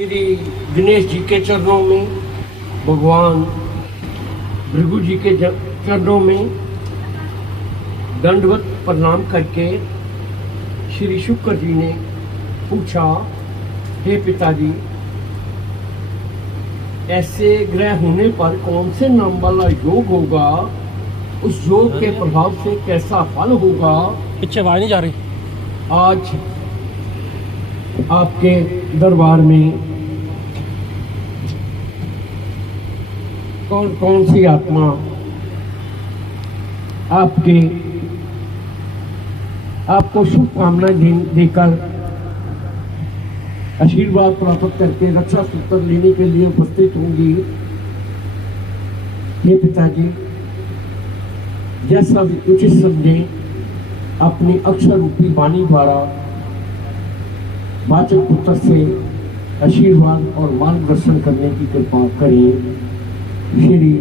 श्री दिनेश जी के चरणों में, भगवान भृगु जी के चरणों में दंडवत प्रणाम करके श्री शुक्र जी ने पूछा, हे पिताजी, ऐसे ग्रह होने पर कौन से नाम वाला योग होगा, उस योग के प्रभाव से कैसा फल होगा। पीछे आवाज नहीं जा रही। आज आपके दरबार में कौन कौन सी आत्मा आपको शुभकामनाएं देकर आशीर्वाद प्राप्त करके रक्षा सूत्र लेने के लिए उपस्थित होंगी। ये पिताजी, जैसा उचित समझे अपनी अक्षर रूपी वाणी द्वारा वाचक पुत्र से आशीर्वाद और मार्गदर्शन करने की कृपा करें। श्री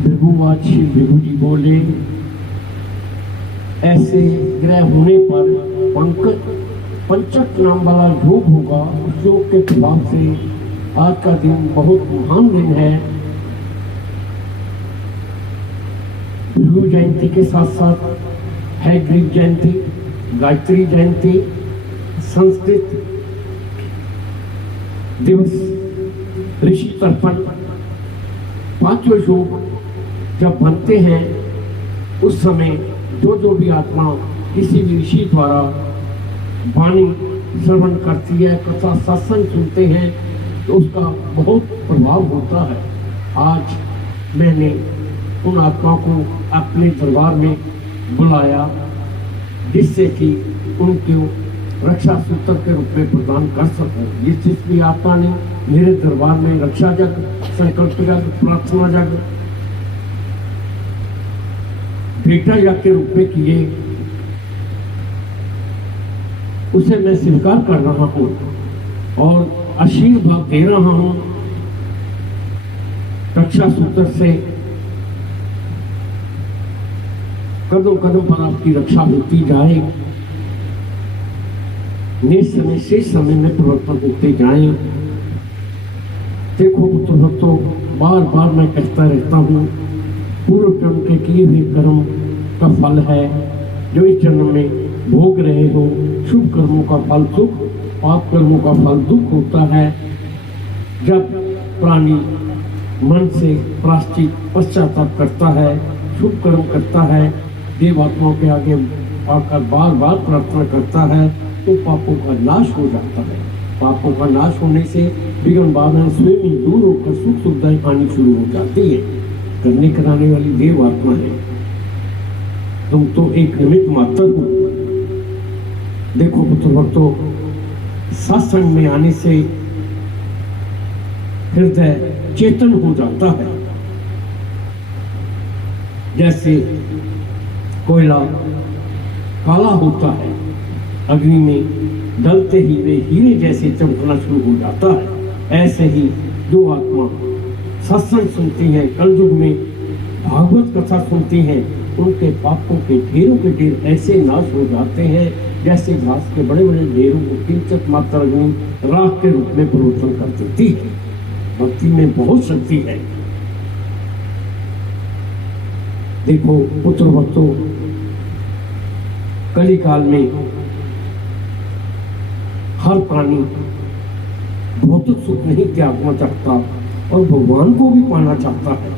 भृगुवाच श्री भृगु जी बोले, ऐसे ग्रह होने पर पंचक नाम वाला योग होगा। उस योग के प्रभाव से आज का दिन बहुत महान दिन है। भृगु जयंती के साथ साथ है ग्रीक जयंती, गायत्री जयंती, संस्कृत दिवस, ऋषि तर्पण। पांचों योग जब बनते हैं उस समय जो भी आत्मा किसी भी ऋषि द्वारा वाणी श्रवण करती है, कथा सत्संग सुनते हैं, तो उसका बहुत प्रभाव होता है। आज मैंने उन आत्माओं को अपने दरबार में बुलाया जिससे कि उनको रक्षा सूत्र के रूप में प्रदान कर सकूं। जिस भी आत्मा ने मेरे दरबार में रक्षा जग, संकल्प जग, प्रार्थना जग, भेटा जग के रूप में किए, उसे मैं स्वीकार कर रहा हूं और आशीर्वाद दे रहा हूं। रक्षा सूत्र से कदम कदम पर आपकी रक्षा होती जाए, समय से समय में परिवर्तन होते जाएं। देखो पुत्र, बार बार मैं कहता रहता हूँ, पूर्व जन्म के किए हुए कर्म का फल है जो इस जन्म में भोग रहे हो। शुभ कर्मों का फल सुख, पाप कर्मों का फल दुख होता है। जब प्राणी मन से प्रायश्चित पश्चाताप करता है, शुभ कर्म करता है, देवात्माओं के आगे आकर बार बार प्रार्थना करता है, तो पापों का नाश हो जाता है। पापों का नाश होने से विघ्न बाधाएं स्वयं ही दूर होकर सुख सुविधाएं आनी शुरू हो जाती है। करने कराने वाली देव आत्मा है, तुम तो एक निमित्त मात्र हो। देखो पुत्र, सत्संग में आने से हृदय चेतन हो जाता है। जैसे कोयला काला होता है, अग्नि में डलते ही वे हीरे जैसे चमकना शुरू हो जाता है। ऐसे ही जो आत्मा सत्संग सुनती हैं, कलयुग में भागवत कथा सुनती हैं, उनके पापों के ढेरों के ढेर ऐसे नाश हो जाते हैं जैसे घास के बड़े बड़े ढेरों को किंचित मात्रा अग्नि राख के रूप में परिवर्तन कर देती है। भक्ति में बहुत शक्ति है। देखो पुत्र भक्तों, कली काल में हर प्राणी भौतिक सुख नहीं त्यागना चाहता और भगवान को भी पाना चाहता है।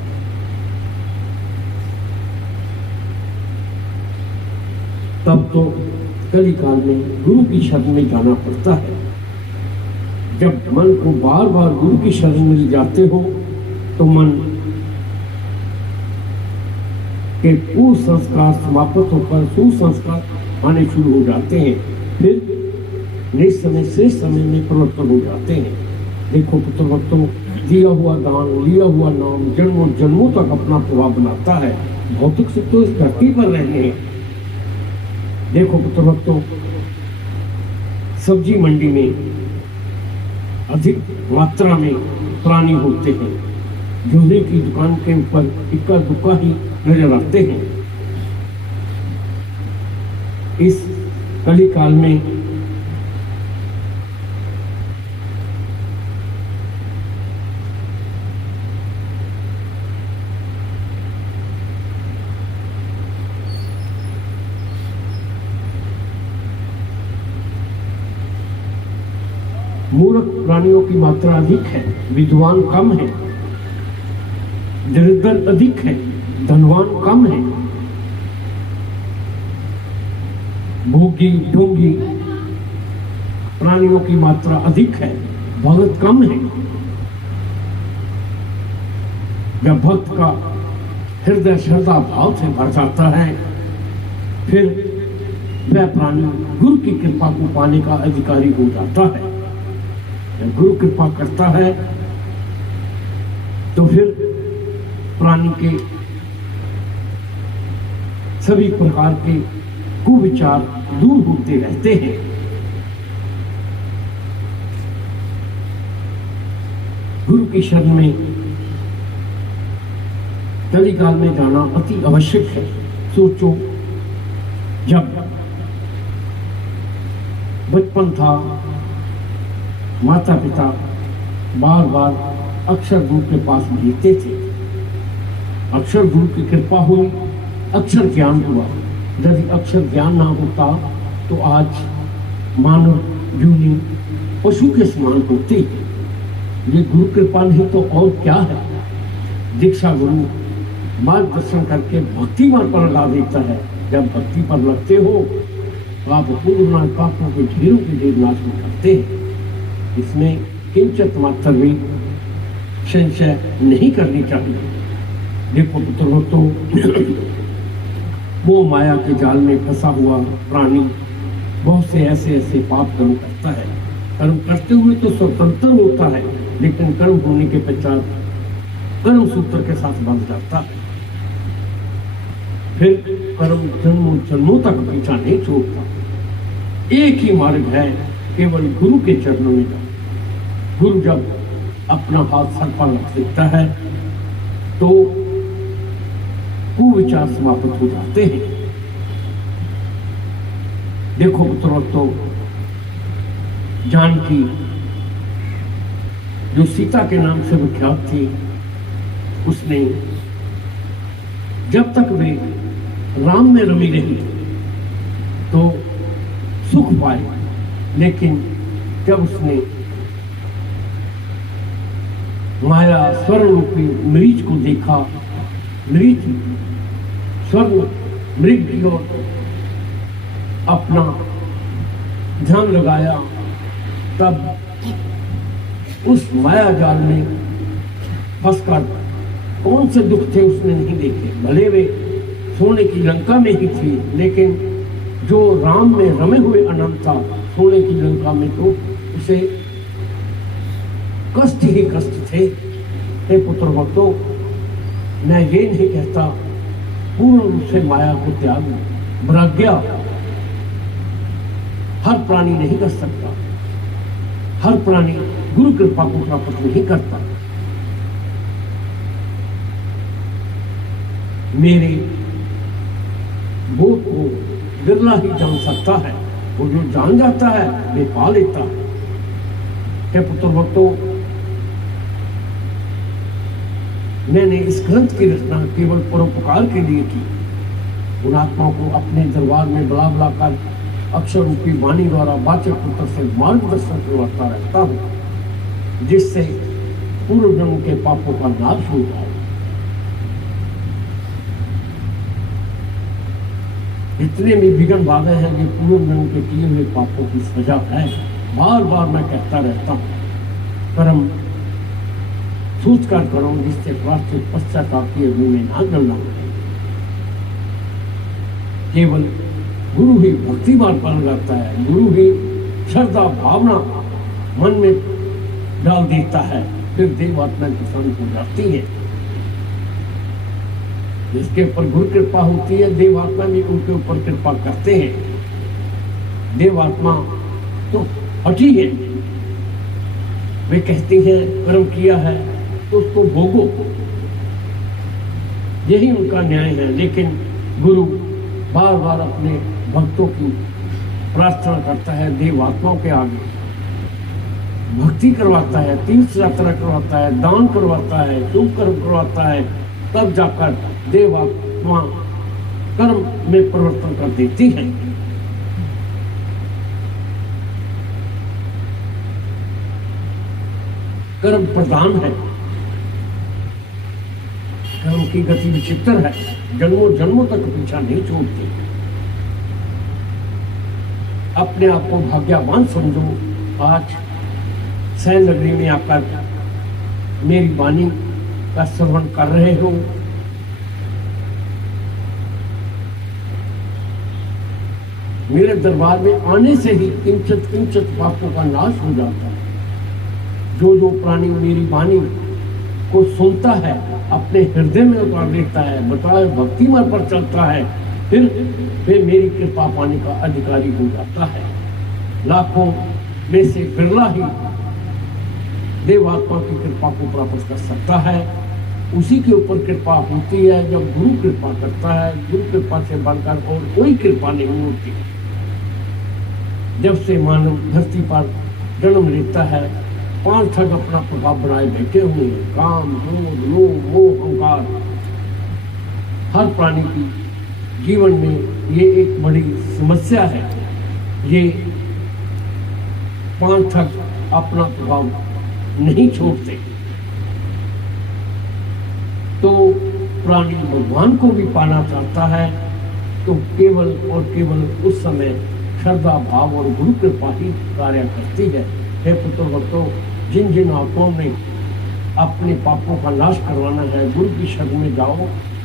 तब तो कली काल में गुरु की शरण में जाना पड़ता है। जब मन को बार बार गुरु की शरण में जाते हो तो मन के पूर्व संस्कार समाप्त होकर सुसंस्कार आने शुरू हो जाते हैं। फिर निश्चय से समय में परिवर्तन हो जाते हैं। देखो पुत्र भक्तों, दिया हुआ दान, लिया हुआ नाम जन्मों जन्मों तक अपना प्रभाव बनाता है। भौतिक सुख तो इस धरती पर रहने हैं। देखो पुत्र भक्तों, सब्जी मंडी में अधिक मात्रा में प्राणी होते हैं। जोड़े की दुकान के ऊपर इक्का दुक्का ही नजर आते हैं। इस कली काल में मूर्ख प्राणियों की मात्रा अधिक है, विद्वान कम है। दरिद्र अधिक है, धनवान कम है। भोगी ढोंगी प्राणियों की मात्रा अधिक है, भगत कम है। जब भक्त का हृदय श्रद्धा भाव से भर जाता है, फिर वह प्राणी गुरु की कृपा को पाने का अधिकारी हो जाता है। जब गुरु कृपा करता है तो फिर प्राणी के सभी प्रकार के कुविचार दूर होते रहते हैं। गुरु की शरण में कलिकाल में जाना अति आवश्यक है। सोचो, जब बचपन था, माता पिता बार बार अक्षर गुरु के पास भेजते थे। अक्षर गुरु की कृपा हुई, अक्षर ज्ञान हुआ। यदि अक्षर ज्ञान ना होता तो आज मानव जूनी पशु के समान होते। ये गुरु कृपा नहीं तो और क्या है। दीक्षा गुरु मार्गदर्शन करके भक्ति मार्ग पर लगा देता है। जब भक्ति पर लगते हो तो आप पूर्ण पापों के ढेरों के ढेर नाश करते हैं। इसमें किंचित मात्र भी संशय नहीं करनी चाहिए। देखो पुत्रों, तो मोह माया के जाल में फंसा हुआ प्राणी बहुत से ऐसे पाप कर्म करता है। कर्म करते हुए तो स्वतंत्र होता है, लेकिन कर्म होने के पश्चात कर्म सूत्र के साथ बंध जाता है। फिर कर्म जन्मों जन्मों तक पीछा नहीं छोड़ता। एक ही मार्ग है, केवल गुरु के चरणों में जाओ। गुरु जब अपना हाथ सर पर रख देता है तो कुविचार समाप्त हो जाते हैं। देखो पुत्रों, तो जानकी जो सीता के नाम से विख्यात थी, उसने जब तक वे राम में रमी रही तो सुख पाए, लेकिन जब उसने माया स्वर्ण रूपी मरीच को देखा, मरीच स्वर्ण मृग की ओर अपना ध्यान लगाया, तब उस माया जाल में फंसकर कौन से दुख थे उसने नहीं देखे। भले वे सोने की लंका में ही थी, लेकिन जो राम में रमे हुए अनंत था, सोने की लंका में तो उसे कष्ट ही कष्ट थे। हे पुत्र भक्तों, मैं ये नहीं कहता पूर्ण रूप से माया को त्याग दो। प्रज्ञा हर प्राणी नहीं कर सकता, हर प्राणी गुरु कृपा को प्राप्त नहीं करता। मेरे बोध को बिरला ही जान सकता है, और जो जान जाता है वे पा लेता है। हे पुत्र भक्तों, मैंने इस ग्रंथ की रचना केवल परोपकार के लिए की। उन आत्माओं को अपने दरबार में बुला बुलाकर अक्षर रूपी वाणी द्वारा वाचक पुत्र से मार्गदर्शन करवाता रहता हूँ, जिससे पूर्व जन्म के पापों का नाश हो जाए। इतने में विघ्न बाधे हैं कि पूर्व जन्म के किए हुए पापों की सजा है। बार बार मैं कहता रहता हूँ, कर्म सोच कर करो, जिससे प्राश्चित पश्चाताप की अग्नि में ना जलना। केवल गुरु ही भक्ति मार्ग पर लगाता है, गुरु ही श्रद्धा भावना मन में डाल देता है, फिर देव आत्मा प्रसन्न हो जाती है। जिसके ऊपर गुरु कृपा होती है, देव आत्मा भी उनके ऊपर कृपा करते हैं। देव आत्मा तो हठी है, वे कहती हैं कर्म किया है तो उसको भोगो, यही उनका न्याय है। लेकिन गुरु बार बार अपने भक्तों की प्रार्थना करता है, देव आत्माओं के आगे भक्ति करवाता है, तीर्थ यात्रा करवाता है, दान करवाता है, शुभ कर्म करवाता है, तब जाकर देव आत्मा कर्म में परिवर्तन कर देती है। कर्म प्रधान है, कर्म की गति विचित्र है, जन्मों जन्मों तक पीछा नहीं छोड़ती। अपने आप को भाग्यवान समझो, आज सैन नगरी में आकर मेरी वाणी का श्रवण कर रहे हो। मेरे दरबार में आने से ही किंचित किंचित पापों का नाश हो जाता है। जो जो प्राणी मेरी वाणी को सुनता है, अपने हृदय में उतार लेता है, बताए भक्ति मार्ग पर चलता है, फिर मेरी कृपा पाने का अधिकारी हो जाता है। लाखों में से बिरला ही देवात्मा की कृपा को प्राप्त कर सकता है। उसी के ऊपर कृपा होती है जब गुरु कृपा करता है। गुरु कृपा से बढ़कर और कोई कृपा नहीं होती। जब से मानव धरती पर जन्म लेता है, 5 ठग अपना प्रभाव बनाए बैठे हुए हैं। काम, क्रोध, लोभ, मोह, अहंकार। हर प्राणी की जीवन में ये एक बड़ी समस्या है। ये 5 ठग अपना प्रभाव नहीं छोड़ते। तो प्राणी भगवान को भी पाना चाहता है तो केवल और केवल उस समय श्रद्धा भाव और गुरु कृपा ही कार्य करती है। हे पुत्र भक्तों, जिन जिन आत्माओं ने अपने पापों का नाश करवाना है, गुरु की शरण में जाओ,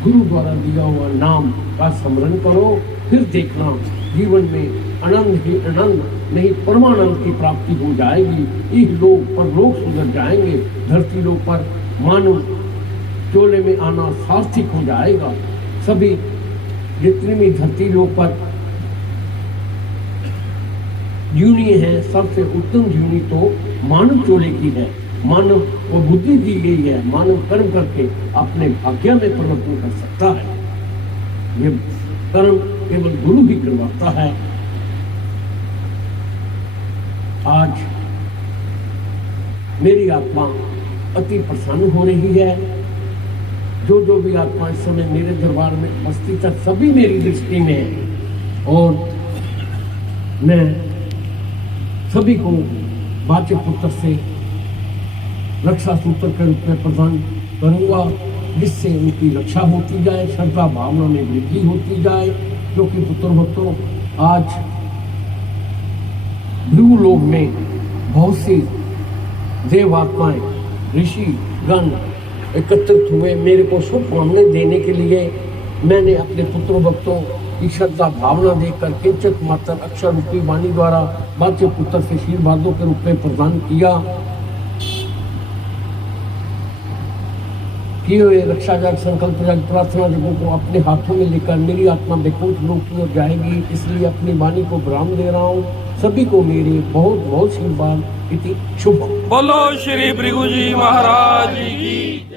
गुरु द्वारा दिया हुआ नाम का स्मरण करो, फिर देखना जीवन में आनंद ही आनंद, नहीं परमानंद की प्राप्ति हो जाएगी। इह लोक परलोक सुधर जाएंगे। धरती लोक पर मानव चोले में आना सार्थक हो जाएगा। सभी जितनी भी धरती लोक पर जीवनी है, सबसे उत्तम जीवनी तो मानव चोले की है। मानव को बुद्धि दी गई है, मानव कर्म करके अपने भाग्य में परिवर्तन कर सकता है। ये कर्म केवल गुरु ही करवाता है। आज मेरी आत्मा अति प्रसन्न हो रही है। जो जो भी आत्मा इस समय मेरे दरबार में उपस्थित है, सभी मेरी दृष्टि में है और मैं सभी को बाचे पुत्र से रक्षा सूत्र के रूप में प्रदान करूंगा, जिससे उनकी रक्षा होती जाए, श्रद्धा भावना में वृद्धि होती जाए। क्योंकि पुत्र भक्तों, आज भृगुलोक में बहुत सी देवात्माएं, ऋषि गण एकत्रित हुए मेरे को शुभकामनाएं देने के लिए। मैंने अपने पुत्र भक्तों की श्रद्धा भावना देकर किंचित मात्र अक्षर रूपी वाणी द्वारा बाचे पुत्र से आशीर्वादों के रूप में प्रदान किया। किए हुए रक्षा जाग संकल्प जाग प्रार्थना जगों को अपने हाथों में लेकर मेरी आत्मा वैकुंठ लोक की ओर जाएगी। इसलिए अपनी वाणी को विराम दे रहा हूँ। सभी को मेरे बहुत बहुत आशीर्वाद। इति शुभ। बोलो श्री भृगु जी महाराज की।